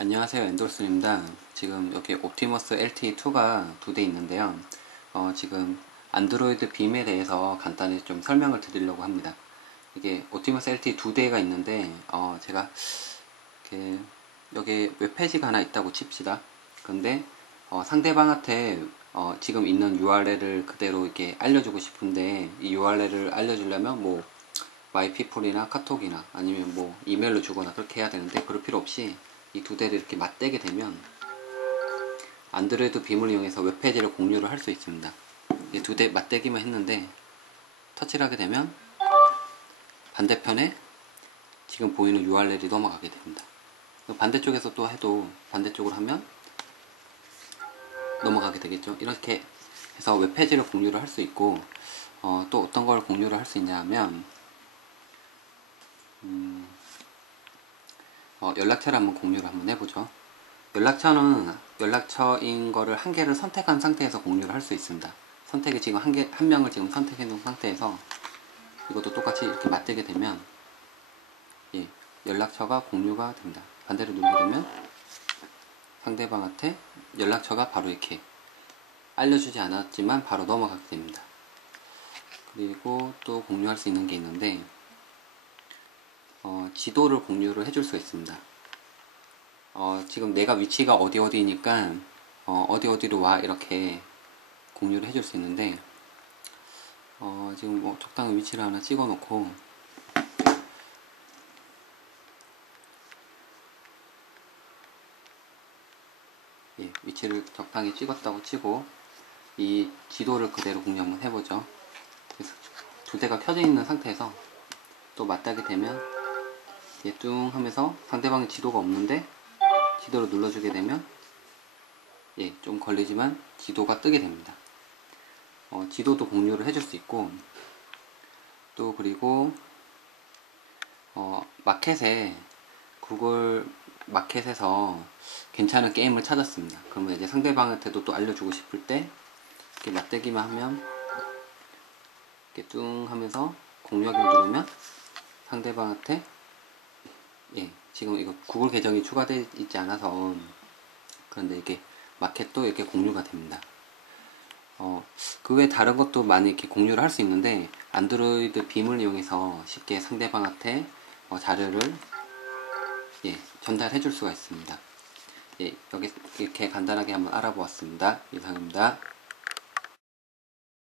안녕하세요 엔돌슨입니다. 지금 여기 옵티머스 LTE2가 두 대 있는데요. 어, 지금 안드로이드 빔에 대해서 간단히 좀 설명을 드리려고 합니다. 이게 옵티머스 LTE 두 대가 있는데 어, 제가 여기 웹페이지가 하나 있다고 칩시다. 근데 어, 상대방한테 어, 지금 있는 URL을 그대로 이렇게 알려주고 싶은데 이 URL을 알려주려면 뭐 마이피플이나 카톡이나 아니면 뭐 이메일로 주거나 그렇게 해야 되는데 그럴 필요 없이 이 두 대를 이렇게 맞대게 되면 안드로이드 빔을 이용해서 웹페이지를 공유를 할 수 있습니다. 이 두 대 맞대기만 했는데 터치를 하게 되면 반대편에 지금 보이는 URL이 넘어가게 됩니다. 반대쪽에서 또 해도 반대쪽으로 하면 넘어가게 되겠죠. 이렇게 해서 웹페이지를 공유를 할 수 있고 어, 또 어떤 걸 공유를 할 수 있냐 하면 어, 연락처를 한번 공유를 한번 해보죠. 연락처는 연락처인 거를 한 개를 선택한 상태에서 공유를 할 수 있습니다. 선택이 지금 한 개, 한 명을 지금 선택해 놓은 상태에서 이것도 똑같이 이렇게 맞대게 되면 예, 연락처가 공유가 됩니다. 반대로 누르게 되면 상대방한테 연락처가 바로 이렇게 알려주지 않았지만 바로 넘어가게 됩니다. 그리고 또 공유할 수 있는 게 있는데 어, 지도를 공유를 해줄 수 있습니다. 어, 지금 내가 위치가 어디 어디니까 어, 어디 어디로 와 이렇게 공유를 해줄 수 있는데 어, 지금 뭐 적당한 위치를 하나 찍어 놓고 예, 위치를 적당히 찍었다고 치고 이 지도를 그대로 공유 한번 해보죠. 그래서 두 대가 켜져 있는 상태에서 또 맞닿게 되면 예뚱 하면서 상대방의 지도가 없는데 지도를 눌러주게 되면 예, 좀 걸리지만 지도가 뜨게 됩니다. 어, 지도도 공유를 해줄 수 있고 또 그리고 어, 마켓에 구글 마켓에서 괜찮은 게임을 찾았습니다. 그러면 이제 상대방한테도 또 알려주고 싶을 때 이렇게 맞대기만 하면 이렇게 뚱 하면서 공유하기를 누르면 상대방한테 예, 지금 이거 구글 계정이 추가되어 있지 않아서 그런데 이게 마켓도 이렇게 공유가 됩니다. 어, 그 외 다른 것도 많이 이렇게 공유를 할 수 있는데 안드로이드 빔을 이용해서 쉽게 상대방한테 어, 자료를 예, 전달해 줄 수가 있습니다. 예, 여기 이렇게 간단하게 한번 알아보았습니다. 이상입니다.